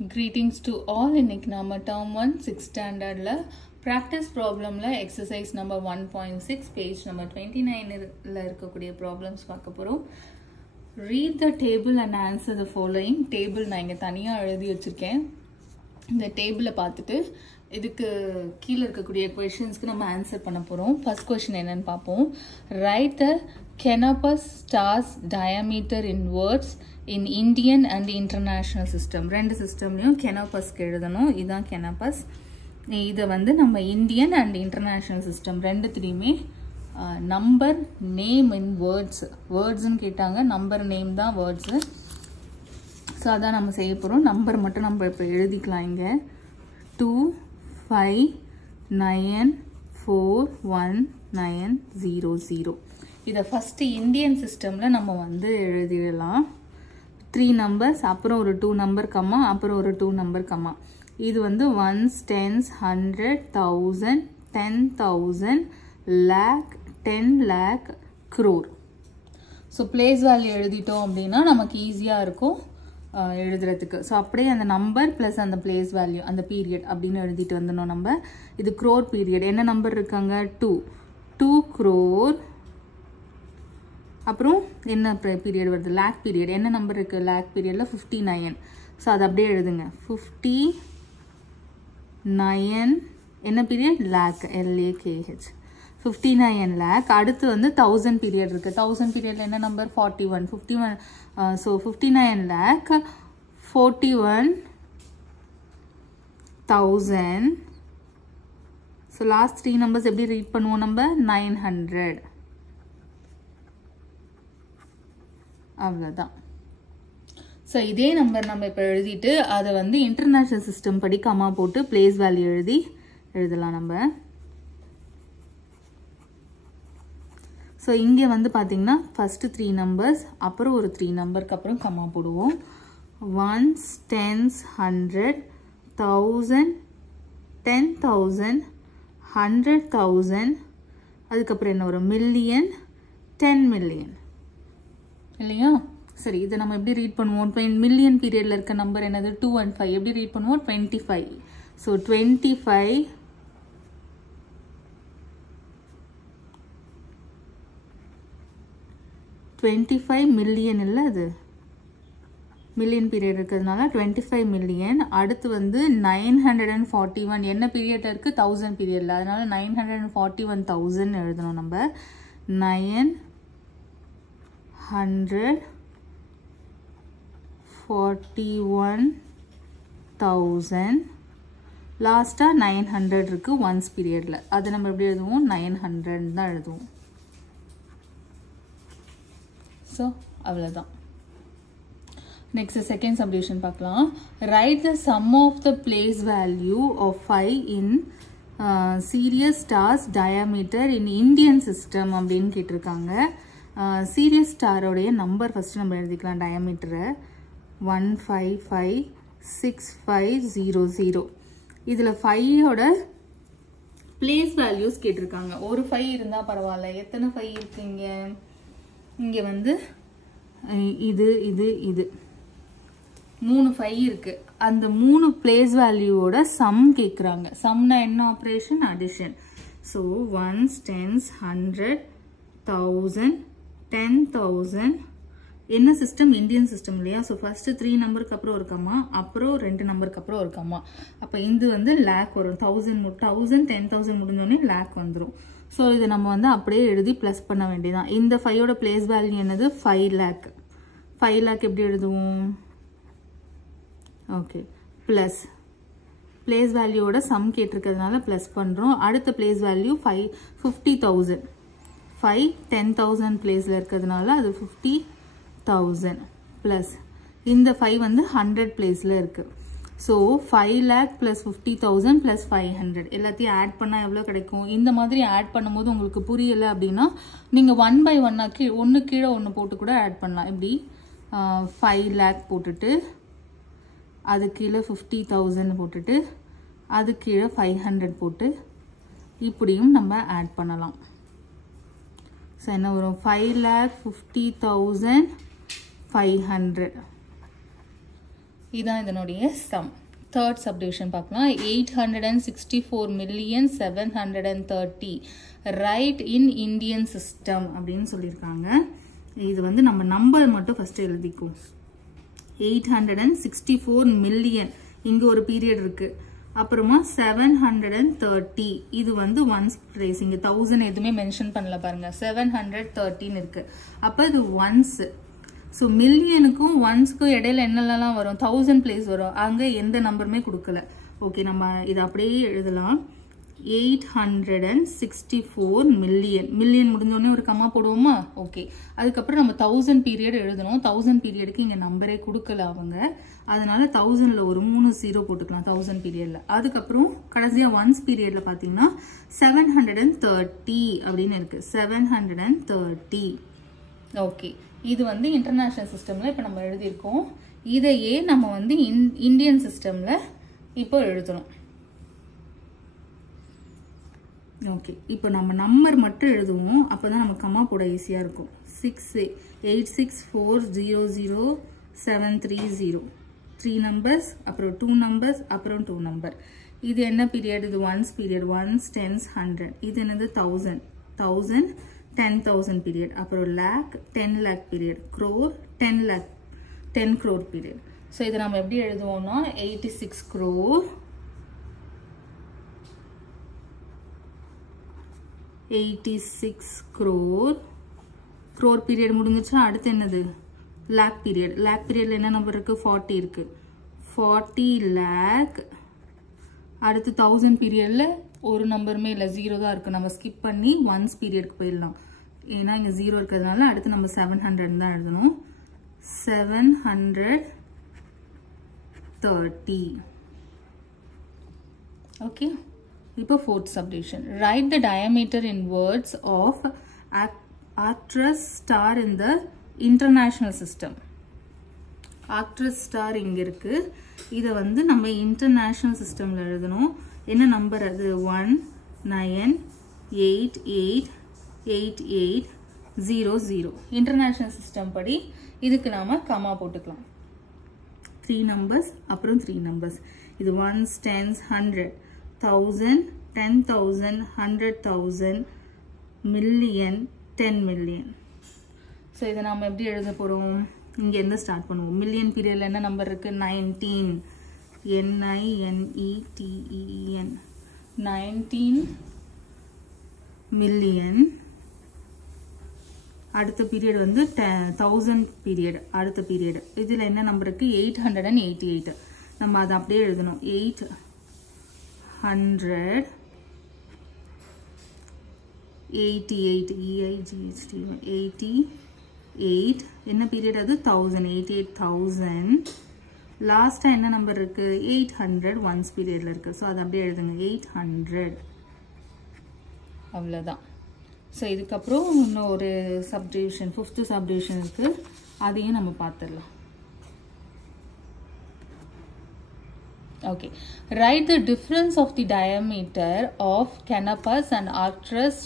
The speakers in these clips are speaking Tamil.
Greetings to all. இன்னைக்கு நாம term 1 6th standardல practice problemல exercise number 1.6 page number 29ல இருக்கக்கூடிய problems பார்க்க போறோம். Read the table and answer the following. Table நான் இங்க தனியா எழுதி வச்சிருக்கேன். இந்த டேபிளை பார்த்துட்டு இதுக்கு கீழ இருக்கக்கூடிய क्वेश्चंस्க்கு நம்ம ஆன்சர் பண்ண போறோம். ஃபர்ஸ்ட் क्वेश्चन என்னன்னு பாப்போம். Write the Canopus stars diameter in words in Indian and international system. ரெண்டு சிஸ்டம்லயும் Canopus எழுதணும். இதான் Canopus. இத வந்து நம்ம இந்தியன் and international system ரெண்டுத்துலயுமே நம்பர் நேம் இன் வேர்ட்ஸ் வேர்ட்ஸ்னு கேட்டாங்க. நம்பர் நேம் தான் வேர்ட்ஸ். ஸோ அதான் நம்ம செய்ய போகிறோம். நம்பர் மட்டும் நம்ம இப்போ எழுதிக்கலாம். இங்கே 2 5 9 4 1 9 0 0. இதை ஃபஸ்ட்டு இந்தியன் சிஸ்டமில் நம்ம வந்து எழுதிடலாம். 3 நம்பர்ஸ், அப்புறம் ஒரு 2 நம்பர் கம்மா, அப்புறம் ஒரு 2 நம்பர் கம்மா. இது வந்து ones, tens, 100, 1000, 10,000, lakh, 10 lakh, crore. So place value எழுதிட்டோம் அப்படின்னா நமக்கு ஈஸியாக இருக்கும் எழுதுறதுக்கு. ஸோ அப்படியே அந்த நம்பர் ப்ளஸ் அந்த பிளேஸ் வேல்யூ அந்த பீரியட் அப்படின்னு எழுதிட்டு வந்துடணும் நம்ம. இது க்ரோர் பீரியட். என்ன நம்பர் இருக்காங்க? 2 crore. அப்புறம் என்ன பீரியட் வருது? லேக் பீரியட். என்ன நம்பர் இருக்குது லேக் பீரியடில்? 59. ஸோ அது அப்படியே எழுதுங்க. 59 என்ன பீரியட்? லேக், LAKH. 59 லேக். அடுத்து வந்து 1000 பீரியட் இருக்குது. 1000 பீரியடில் என்ன number? 41. 51. So 59 lakh 41,000. So last 3 numbers எப்படி ரீட் பண்ணுவோம் நம்ம? 900. அவ்வளோதான். ஸோ இதே நம்பர் நம்ம இப்போ எழுதிட்டு அதை வந்து இன்டர்நேஷ்னல் சிஸ்டம் படி கம்மா போட்டு பிளேஸ் வேல்யூ எழுதலாம் நம்ம. ஸோ இங்கே வந்து பார்த்தீங்கன்னா ஃபஸ்ட்டு 3 நம்பர்ஸ், அப்புறம் ஒரு 3 நம்பருக்கு அப்புறம் கம்மா போடுவோம். ஒன்ஸ், டென்ஸ், 100, 1000, 10,000, 100,000, அதுக்கப்புறம் என்ன வரும்? மில்லியன், 10 மில்லியன் இல்லையா? சரி, இதை நம்ம எப்படி ரீட் பண்ணுவோம்? மில்லியன் பீரியடில் இருக்க நம்பர் என்னது? 2 and 5. எப்படி ரீட் பண்ணுவோம்? 25. ஸோ 25 மில்லியன் இல்லை, அது மில்லியன் பீரியட் இருக்கிறதுனால 25 மில்லியன். அடுத்து வந்து 941. என்ன பீரியட் இருக்குது? 1000 பீரியடில். அதனால 941,000 எழுதணும் நம்ம. 941,000. லாஸ்ட்டாக 900 இருக்குது ஒன்ஸ் பீரியடில். அது நம்ம எப்படி எழுதுவோம்? 900 தான் எழுதுவோம். ஸோ அவ்வளோதான். நெக்ஸ்ட் செகண்ட் சப்டிவிஷன் பார்க்கலாம். Write the sum of the place value of 5 in Sirius stars diameter in Indian system அப்படின்னு கேட்டிருக்காங்க. சீரியஸ் ஸ்டாரோடைய நம்பர் ஃபஸ்ட்டு நம்ம எழுதிக்கலாம். டயாமீட்டரை 1556500. இதில் 5ஓட பிளேஸ் வேல்யூஸ் கேட்டிருக்காங்க. ஒரு 5 இருந்தால் பரவாயில்ல. எத்தனை 5 இருக்குங்க? இங்கே வந்து இது 3 5 இருக்கு. அந்த 3 பிளேஸ் வேல்யூவோட சம் கேட்குறாங்க. சம்னா என்ன operation? Addition. So ones, tens, 100, 1000, 10,000. என்ன சிஸ்டம்? இந்தியன் சிஸ்டம் இல்லையா? ஸோ ஃபர்ஸ்ட் 3 நம்பருக்கு அப்புறம் ஒரு கம்மா, அப்புறம் 2 நம்பருக்கு அப்புறம் ஒரு கம்மா. அப்போ இது வந்து லேக் வரும். 1000 10,000 முடிஞ்சோடனே லேக் வந்துடும். ஸோ இதை நம்ம வந்து அப்படியே எழுதி ப்ளஸ் பண்ண வேண்டியதான். இந்த 5ஓட பிளேஸ் வேல்யூ என்னது? 5 லேக். 5 லேக் எப்படி எழுதுவோம்? ஓகே, ப்ளஸ் பிளேஸ் வேல்யூவோட சம் கேட்டிருக்கிறதுனால ப்ளஸ் பண்ணுறோம். அடுத்த பிளேஸ் வேல்யூ 50,000. 5 10,000 பிளேஸில் இருக்கிறதுனால அது 50,000 ப்ளஸ் இந்த 5 வந்து 100 பிளேஸில் இருக்குது. ஸோ 5 லேக் ப்ளஸ் 50,000 ப்ளஸ் 500 எல்லாத்தையும் ஆட் பண்ணால் எவ்வளோ கிடைக்கும்? இந்த மாதிரி ஆட் பண்ணும்போது உங்களுக்கு புரியலை அப்படின்னா நீங்கள் 1 by 1 ஒன்று கீழே ஒன்று போட்டு கூட ஆட் பண்ணலாம். இப்படி 5 லேக் போட்டுட்டு அது கீழே 50,000 போட்டுட்டு அது கீழே 500 போட்டு இப்படியும் நம்ம ஆட் பண்ணலாம். ஸோ என்ன வரும்? 5,50,500. இதான் இதனுடைய சம். தேர்ட் சப்டிவிஷன் பார்க்கலாம். 864,730,000 ரைட் இன் இந்தியன் சிஸ்டம் அப்படின்னு சொல்லியிருக்காங்க. இது வந்து நம்ம நம்பர் மட்டும் ஃபர்ஸ்ட் எழுதிக்கும். 864 மில்லியன், இங்க ஒரு பீரியட் இருக்கு. அப்புறமா 730, இது வந்து ஒன்ஸ் பிளேஸ், இங்க 1000 எதுவுமே மென்ஷன் பண்ணல பாருங்க, 713 இருக்கு. அப்ப இது ஒன்ஸ். ஸோ மில்லியனுக்கும் ஒன்ஸ்க்கும் இடையில என்னெல்லாம் வரும், 1000 பிளேஸ் வரும். அங்க எந்த நம்பருமே கொடுக்கல. ஓகே, நம்ம இதை அப்படியே எழுதலாம். 864 மில்லியன். மில்லியன் முடிஞ்சோடனே ஒரு கம்மா போடுவோமா? ஓகே, அதுக்கப்புறம் நம்ம 1000 பீரியட் எழுதணும். 1000 பீரியடுக்கு இங்க நம்பரே கொடுக்கல அவங்க, அதனால 1000ல ஒரு 3 0 போட்டுக்கலாம் 1000 பீரியட்ல. அதுக்கப்புறம் கடைசியா ஒன்ஸ் பீரியட்ல பாத்தீங்கன்னா 730 அப்படின்னு இருக்கு. 730. ஓகே, இது வந்து இன்டர்நேஷனல் சிஸ்டம்ல இப்ப நம்ம எழுதியிருக்கோம். இதையே நம்ம வந்து இந்தியன் சிஸ்டம்ல இப்போ எழுதணும். ஓகே, இப்போ நம்ம நம்பர் மட்டும் எழுதுவோம், அப்பதான் நம்ம கம்மா போட ஈஸியா இருக்கும். 864000730, 3 நம்பர்ஸ், அப்புறம் 2 நம்பர்ஸ், அப்புறம் 2 நம்பர். இது என்ன பீரியட்? இது ஒன்ஸ் பீரியட். Once, tens, 100. இது என்னது? 1000. 1000 10,000 பீரியட். அப்புறம் lakh, 10 lakh period. crore, 10 lakh, 10 crore period. So இதை நம்ம எப்படி எழுதுவோம்னா 86 crore, 86 crore. crore பீரியட் முடிஞ்சிச்சா? அடுத்து என்னது? லேக் பீரியட். லேக் பீரியட்ல என்ன நம்பர் இருக்கு? 40 இருக்கு. 40 லேக். அடுத்து 1000 பீரியட்ல ஒரு நம்பருமே இல்லை, 0 தான் இருக்கு. நம்ம ஸ்கிப் பண்ணி ஒன்ஸ் பீரியட்க்கு போயிடலாம், ஏன்னா இங்க 0 இருக்கிறதுனால. அடுத்து நம்ம 700 தான் எழுதணும். 730. ஓகே, இப்போ fourth subdivision. Write the diameter in words of Arcturus star in the international system. Arcturus star இங்க இருக்கு. இதை வந்து நம்ம இன்டர்நேஷனல் சிஸ்டம்ல எழுதணும். என்ன நம்பர் அது? 19888800. இன்டர்நேஷனல் சிஸ்டம் படி இதுக்கு நாம கமா போட்டுக்கலாம். 3 நம்பர்ஸ், அப்புறம் 3 நம்பர்ஸ். இது ones, tens, 100, 1000, 10,000, 100,000, million, 10 million. So இதை நாம எப்படி எழுத போறோம்? இங்க எந்த ஸ்டார்ட் பண்ணுவோம்? மில்லியன் பீரியட்ல என்ன நம்பர் இருக்கு? 19. NINETEEN, 19 million. அடுத்த பீரியட் வந்து 1000 பீரியட். அடுத்த பீரியட் இதுல என்ன நம்பர் இருக்கு? 888. நம்ம அதை அப்படியே எழுதணும். 888 88 என்ன பீரியட் அது? 1000. 88,000. லாஸ்டா என்ன நம்பர் இருக்கு? 800 ஒன்ஸ் பீரியட்ல இருக்கு. ஸோ அதை அப்படியே எழுதுங்க, 800. அவ்வளோதான். ஸோ இதுக்கப்புறம் இன்னும் ஒரு சப்டிவிஷன், 5th சப்டிவிஷன் இருக்கு, அதையும் நம்ம பார்த்துடலாம். Okay, write the difference of the diameter of Canopus and Arcturus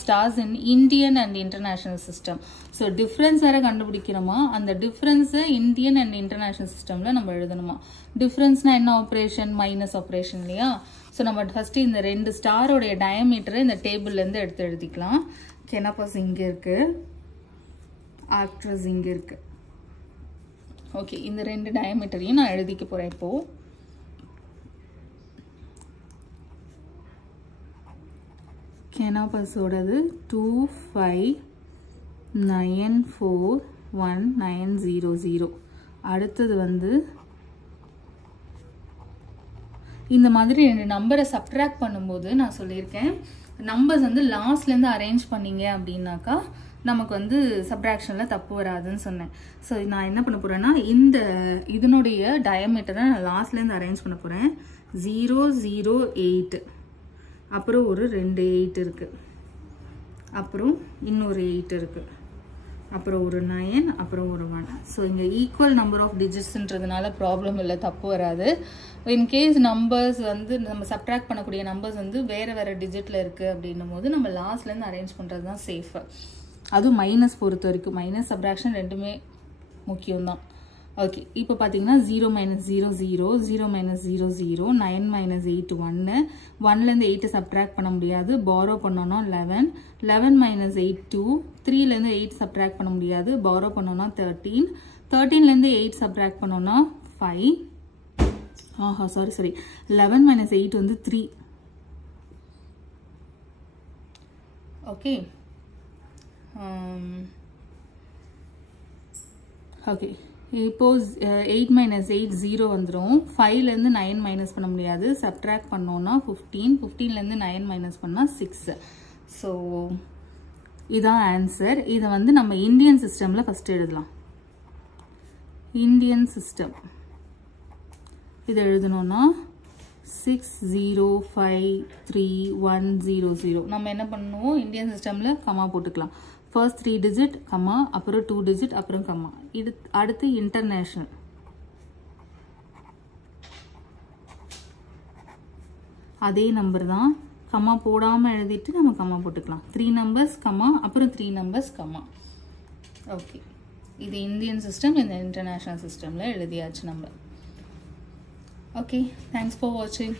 stars in Indian and international system. So difference வேற கண்டுபிடிக்கணுமா? அந்த difference Indian and international systemல நம்ம எழுதணுமா? differenceனா என்ன ஆபரேஷன்? மைனஸ் ஆபரேஷன் இல்லையா? ஸோ நம்ம ஃபர்ஸ்ட் இந்த 2 ஸ்டாரோடைய டயமீட்டரை இந்த டேபிள்ல இருந்து எடுத்து எழுதிக்கலாம். Canopus இங்க இருக்கு, Arcturus இங்க இருக்கு. ஓகே, இந்த 2 டயமீட்டரையும் நான் எழுதிக்க போறேன் இப்போ. Canopus ஓடது 25941900. அடுத்தது வந்து இந்த மாதிரி 2 நம்பரை சப்ட்ராக்ட் பண்ணும்போது நான் சொல்லியிருக்கேன், நம்பர்ஸ் வந்து லாஸ்ட்லேருந்து அரேஞ்ச் பண்ணீங்க அப்படின்னாக்கா நமக்கு வந்து சப்ட்ராக்ஷனில் தப்பு வராதுன்னு சொன்னேன். ஸோ நான் என்ன பண்ண போகிறேன்னா, இதனுடைய டயமீட்டரை நான் லாஸ்ட்லேருந்து அரேஞ்ச் பண்ண போகிறேன். 008, அப்புறம் ஒரு 2 8 இருக்கு, அப்புறம் இன்னொரு 8 இருக்கு, அப்புறம் ஒரு 9, அப்புறம் ஒரு 1. ஸோ இங்கே ஈக்குவல் நம்பர் ஆஃப் டிஜிட்ஸ்ன்றதுனால ப்ராப்ளம் இல்லை, தப்பு வராது. இன்கேஸ் நம்பர்ஸ் வந்து நம்ம சப்ட்ராக்ட் பண்ணக்கூடிய நம்பர்ஸ் வந்து வேறு வேறு டிஜிட்டில் இருக்குது அப்படின்னும் போது நம்ம லாஸ்ட்லேருந்து அரேஞ்ச் பண்ணுறது தான் சேஃபு. அதுவும் மைனஸ் பொறுத்த வரைக்கும் மைனஸ் சப்ட்ராக்ஷன் ரெண்டுமே முக்கியம்தான். ஓகே இப்போ பார்த்தீங்கன்னா 0 - 0 0 0 - 0 0 9 - 8 1 1லேருந்து 8 சப்ட்ராக்ட் பண்ண முடியாது பாரோ பண்ணோன்னா 11 11 - 8 2 3லேருந்து 8 சப்ட்ராக்ட் பண்ண முடியாது பாரோ பண்ணோன்னா 13 13லேருந்து 8 சப்ட்ராக்ட் பண்ணோன்னா 5 ஆஹா சாரி 11 - 8 வந்து 3 ஓகே ஓகே இப்போ 8 - 8 0 வந்துடும் 5லேருந்து 9 மைனஸ் பண்ண முடியாது சப்ட்ராக்ட் பண்ணோன்னா 15 15லேருந்து 9 மைனஸ் பண்ணால் 6 ஸோ இதான் ஆன்சர் இதை வந்து நம்ம இந்தியன் சிஸ்டமில் ஃபஸ்ட்டு எழுதலாம் இந்தியன் சிஸ்டம் இது எழுதணும்னா 60531100 நம்ம என்ன பண்ணுவோம் இந்தியன் சிஸ்டமில் கமா போட்டுக்கலாம் ஃபர்ஸ்ட் 3 டிஜிட் கமா அப்புறம் 2 டிஜிட் அப்புறம் கமா இது அடுத்து இன்டர்நேஷனல் அதே நம்பர் தான் கமா போடாமல் எழுதிட்டு நம்ம கமா போட்டுக்கலாம் 3 நம்பர்ஸ் கமா அப்புறம் 3 நம்பர்ஸ் கமா ஓகே இது இந்தியன் சிஸ்டம் இந்த இன்டர்நேஷனல் சிஸ்டமில் எழுதியாச்சு நம்ம ஓகே தேங்க்ஸ் ஃபார் வாட்சிங்